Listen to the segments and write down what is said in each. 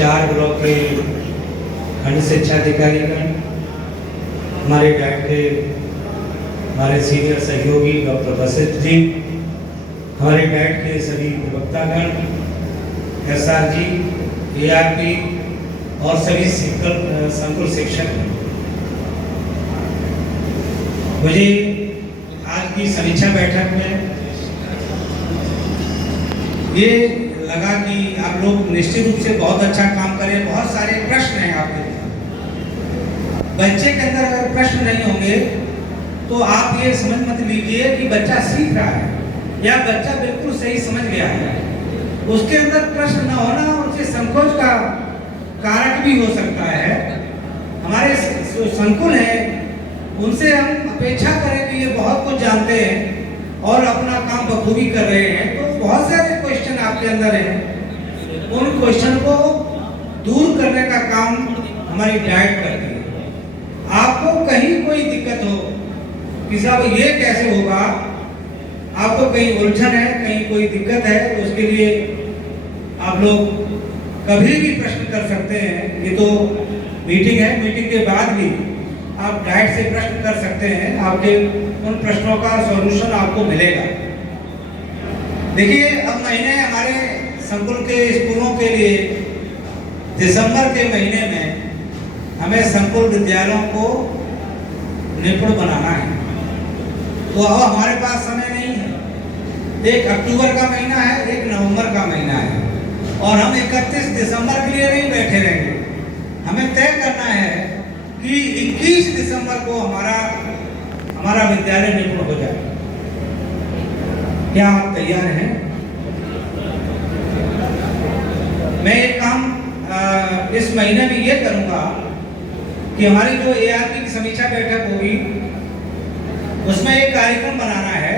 4 block के खंड शिक्षा अधिकारीगण, हमारे डाइट के हमारे सीनियर सहयोगी डॉक्टर वशिष्ठ जी, हमारे डाइट के सभी प्रवक्तागण, SR जी, ARP और सभी संकुल शिक्षक, मुझे आज की समीक्षा बैठक में ये लगा कि आप लोग निश्चित रूप से बहुत अच्छा काम करें। बहुत सारे प्रश्न हैं आपके, बच्चे के अंदर अगर प्रश्न नहीं होंगे तो आप ये समझ मत लीजिए कि बच्चा सीख रहा है या बच्चा बिल्कुल सही समझ गया है। उसके अंदर प्रश्न न होना उसके संकोच का कारक भी हो सकता है। हमारे संकुल है उनसे हम अपेक्षा करें कि ये बहुत कुछ जानते हैं और अपना काम बखूबी कर रहे हैं, तो बहुत सारे क्वेश्चन आपके अंदर हैं, उन क्वेश्चन को दूर करने का काम हमारी डाइट करती है। आपको कहीं कोई दिक्कत हो कि साहब ये कैसे होगा, आपको कहीं उलझन है, कहीं कोई दिक्कत है, तो उसके लिए आप लोग कभी भी प्रश्न कर सकते हैं। ये तो मीटिंग है, मीटिंग के बाद भी आप डाइट से प्रश्न कर सकते हैं, आपके उन प्रश्नों का सॉल्यूशन आपको मिलेगा। देखिए, अब महीने हमारे संकुल के स्कूलों के लिए दिसंबर के महीने में हमें संकुल विद्यालयों को निपुण बनाना है, तो अब हमारे पास समय नहीं है। एक अक्टूबर का महीना है, एक नवंबर का महीना है, और हम 31 दिसंबर के लिए नहीं बैठे रहेंगे। हमें तय करना है कि 21 दिसंबर को हमारा विद्यालय निपुण हो जाए। क्या आप तैयार हैं? मैं एक काम इस महीने में ये करूंगा कि हमारी जो ARP की समीक्षा बैठक होगी उसमें एक कार्यक्रम बनाना है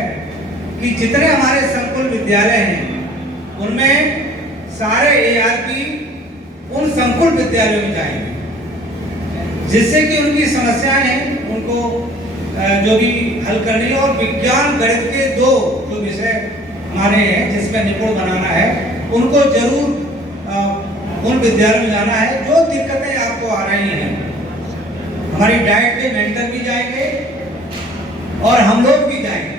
कि जितने हमारे संकुल विद्यालय हैं उनमें सारे ARP उन संकुल विद्यालयों में जाएंगे, जिससे कि उनकी समस्याएं हैं उनको जो भी हल करनी है। और विज्ञान गणित के 2 जो विषय हमारे हैं जिसमें निपुण बनाना है, उनको जरूर उन विद्यालयों में जाना है। जो दिक्कतें आपको आ रही हैं, हमारी डाइट के मेंटर भी जाएंगे और हम लोग भी जाएंगे।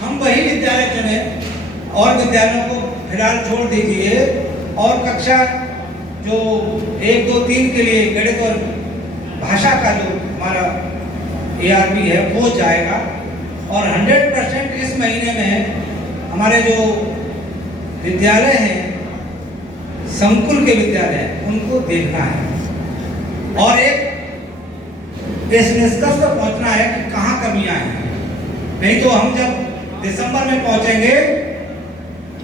हम वही विद्यालय चुने और विद्यालयों को फिलहाल छोड़ दीजिए, और कक्षा जो 1, 2, 3 के लिए गणित और भाषा का जो हमारा ARP है वो जाएगा। और 100% इस महीने में हमारे जो विद्यालय हैं, संकुल के विद्यालय, उनको देखना है और एक इस निष्कर्ष पर पहुंचना है कि कहाँ कमियां हैं। नहीं तो हम जब दिसंबर में पहुंचेंगे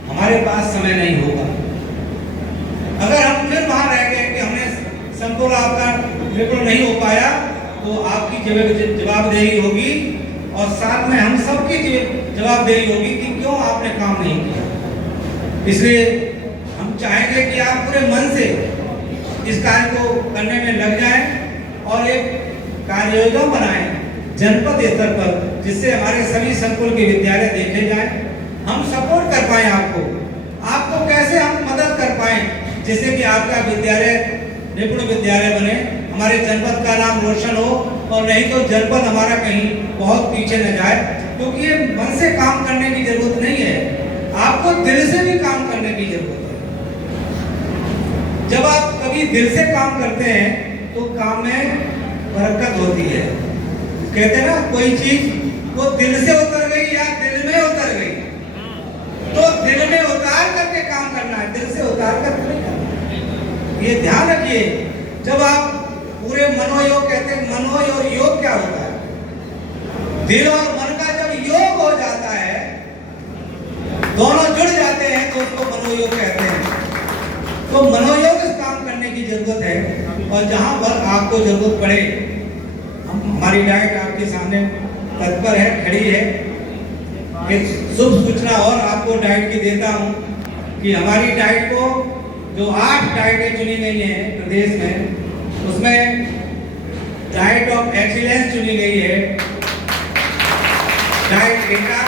हमारे पास समय नहीं होगा। अगर हम फिर वहां रह गए कि हमने संकुल आपका निपुण नहीं हो पाया, तो आपकी जवाबदेही होगी और साथ में हम सबकी जवाबदेही होगी कि क्यों आपने काम नहीं किया। इसलिए हम चाहेंगे कि आप पूरे मन से इस कार्य को करने में लग जाएं और एक कार्य योजना बनाएं जनपद स्तर पर, जिससे हमारे सभी संकुल के विद्यालय देखे जाएं। हम सपोर्ट कर पाएं आपको कैसे हम मदद कर पाएं, जिससे कि आपका विद्यालय निपुण विद्यालय बने, हमारे जनपद का नाम रोशन हो, और नहीं तो जनपद हमारा कहीं बहुत पीछे न जाए। क्योंकि ये मन से काम करने की जरूरत नहीं है, आपको दिल से भी काम करने की जरूरत है। जब आप कभी दिल से काम करते हैं तो काम में बरकत होती है। कहते हैं ना, कोई चीज वो दिल से उतर गई या दिल में उतर गई, तो दिल में उतार करके काम करना है, दिल से उतार कर नहीं करना। ये ध्यान रखिए। जब आप पूरे मनोयोग, कहते हैं मनोयोग और योग क्या होता है, दिल और मन का जब योग हो जाता है, दोनों जुड़ जाते हैं, तो उसको मनोयोग कहते हैं। तो मनोयोग से काम करने की जरूरत है, और जहां पर आपको जरूरत पड़े, हमारी डाइट आपके सामने तत्पर है, खड़ी है। एक शुभ सूचना और आपको डाइट की देता हूं कि हमारी डाइट को जो 8 डाइटें चुनी गई हैं प्रदेश में, उसमें डाइट ऑफ एक्सीलेंस चुनी गई है, डाइट एटा।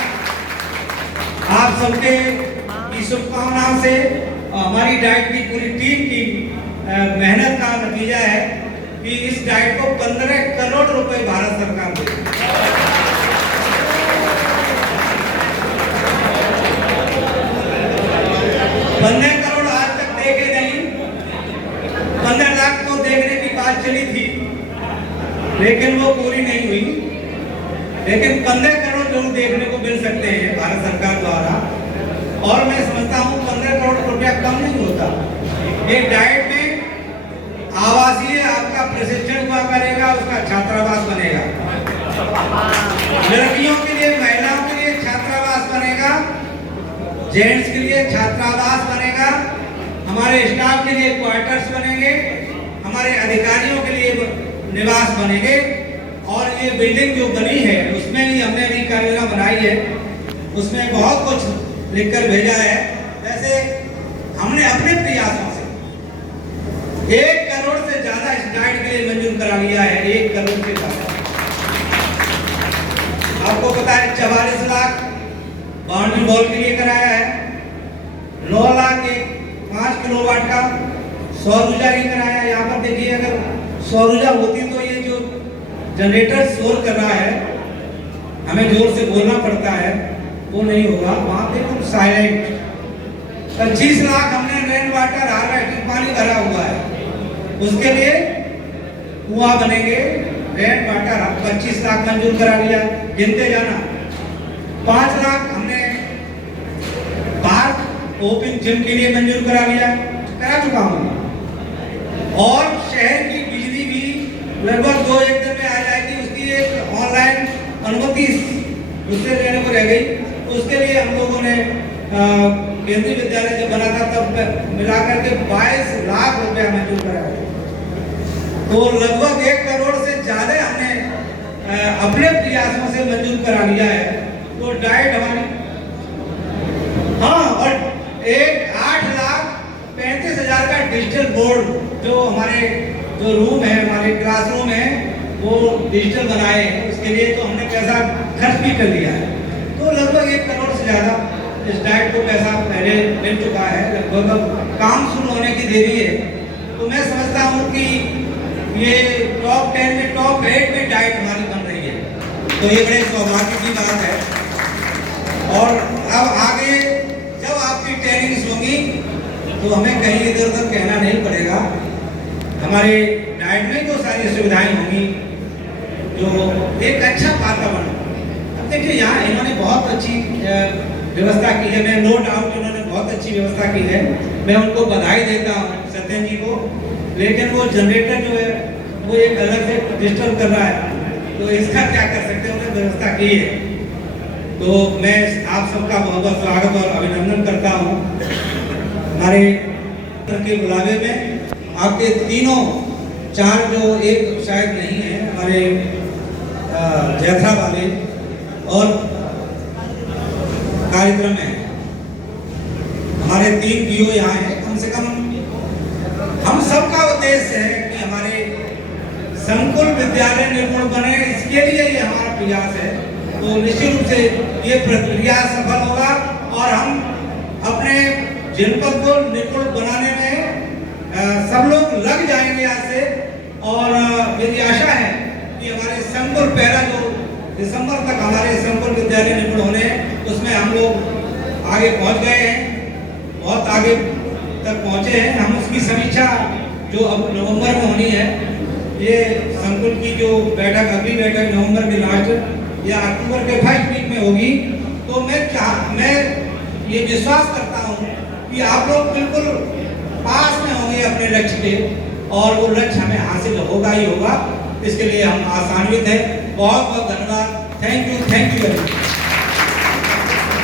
आप सबके की शुभकामनाओं से हमारी डाइट की पूरी टीम की कि इस डाइट को 15 करोड़ रुपए भारत सरकार देगी। 15 करोड़ आज तक देखे नहीं, 15 लाख तो देखने की बात चली थी लेकिन वो पूरी नहीं हुई। लेकिन 15 करोड़ जरूर देखने को मिल सकते हैं भारत सरकार द्वारा। और मैं समझता हूँ 15 करोड़ रुपया कम नहीं होता। एक डाइट में आवासीय आपका प्रशिक्षण हुआ करेगा, उसका छात्रावास बनेगा, लड़कियों के लिए महिलाओं के लिए छात्रावास बनेगा, जेंट्स के लिए छात्रावास बनेगा, हमारे स्टाफ के लिए क्वार्टर्स बनेंगे, हमारे अधिकारियों के लिए निवास बनेंगे। और ये बिल्डिंग जो बनी है उसमें भी हमने भी कार्ययोजना बनाई है, उसमें बहुत कुछ लिखकर भेजा है। जैसे हमने अपने प्रयासों से 1 करोड़ से ज्यादा इस डाइट के लिए मंजूर करा लिया है। 1 करोड़ से ज्यादा। आपको पता है 44 लाख बाउंड्री वॉल के लिए कराया है, 9 लाख 5 किलोवाट का सौर ऊर्जा लिए कराया है। यहाँ पर देखिए, अगर सौर ऊर्जा होती तो ये जो जनरेटर शोर कर रहा है, हमें जोर से बोलना पड़ता है, वो नहीं होगा। वहां पे एकदम साइलेंट। 25 लाख हमने रेन वाटर हार्वेस्टिंग पानी भरा हुआ है, उसके लिए कुआं बनेंगे। रेन वाटर 25 लाख मंजूर करा लिया, गिनते जाना। 5 लाख हमने पार्क ओपन जिम के लिए मंजूर करा लिया, करा चुका हूँ। और शहर की बिजली भी लगभग 2-1 दिन में आ जाएगी। उसकी एक ऑनलाइन अनुमति उससे लेने को रह गई, तो उसके लिए हम लोगों ने केंद्रीय विद्यालय जब बना था तब मिलाकर के 22 लाख रुपया मंजूर कराया। तो लगभग 1 करोड़ से ज्यादा हमने अपने प्रयासों से मंजूर करा लिया है। तो डाइट हमारी, हाँ, और एक 8,35,000 का डिजिटल बोर्ड जो हमारे जो रूम है, हमारे क्लासरूम है, वो डिजिटल बनाए हैं। उसके लिए तो हमने पैसा खर्च भी कर लिया है। तो लगभग 1 करोड़ से ज्यादा इस डाइट को पैसा पहले मिल चुका है। लगभग अब काम शुरू होने की देरी है। तो मैं समझता हूँ कि ये टॉप 10 में, टॉप 8 में डाइट हमारी बन रही है। तो ये बड़े सौभाग्य की बात है। और अब आगे जब आपकी ट्रेनिंग्स होंगी तो हमें कहीं इधर उधर कहना नहीं पड़ेगा। हमारे डाइट में जो सारी सुविधाएं होंगी, जो एक अच्छा वातावरण। अब देखिए, यहाँ इन्होंने बहुत अच्छी व्यवस्था की है। मैं नो डाउट इन्होंने बहुत अच्छी व्यवस्था की है, मैं उनको बधाई देता हूँ, सत्यन जी को। लेकिन वो जनरेटर जो है वो एक अलग से डिस्टर्ब कर रहा है, तो इसका क्या कर सकते हैं, उन्होंने व्यवस्था की है। तो मैं आप सबका बहुत बहुत स्वागत और अभिनंदन करता हूँ। हमारे के बुलावे में आपके तीनों 4 जो एक शायद नहीं है, हमारे जैथा वाले और कार्यक्रम में हमारे 3 पीओ यहाँ हैं। कम से कम हम सबका उद्देश्य है कि हमारे संकुल विद्यालय निपुण बने, इसके लिए ये हमारा प्रयास है। तो निश्चित रूप से ये प्रक्रिया सफल होगा और हम अपने जनपद को निपुण बनाने में सब लोग लग जाएंगे आज से। और मेरी आशा है कि हमारे संकुल पहला जो दिसंबर तक हमारे संकुल विद्यालय निपुण होने, उसमें हम लोग आगे पहुंच गए हैं, बहुत आगे तक पहुंचे हैं। हम उसकी समीक्षा जो अब नवंबर में होनी है, ये संकुल की जो बैठक, अगली बैठक नवंबर के लास्ट या अक्टूबर के फर्स्ट वीक में होगी। तो मैं ये विश्वास करता हूँ कि आप लोग बिल्कुल पास में होंगे अपने लक्ष्य के, और वो लक्ष्य हमें हासिल होगा ही होगा। इसके लिए हम आशान्वित हैं। बहुत बहुत धन्यवाद। Thank you very much.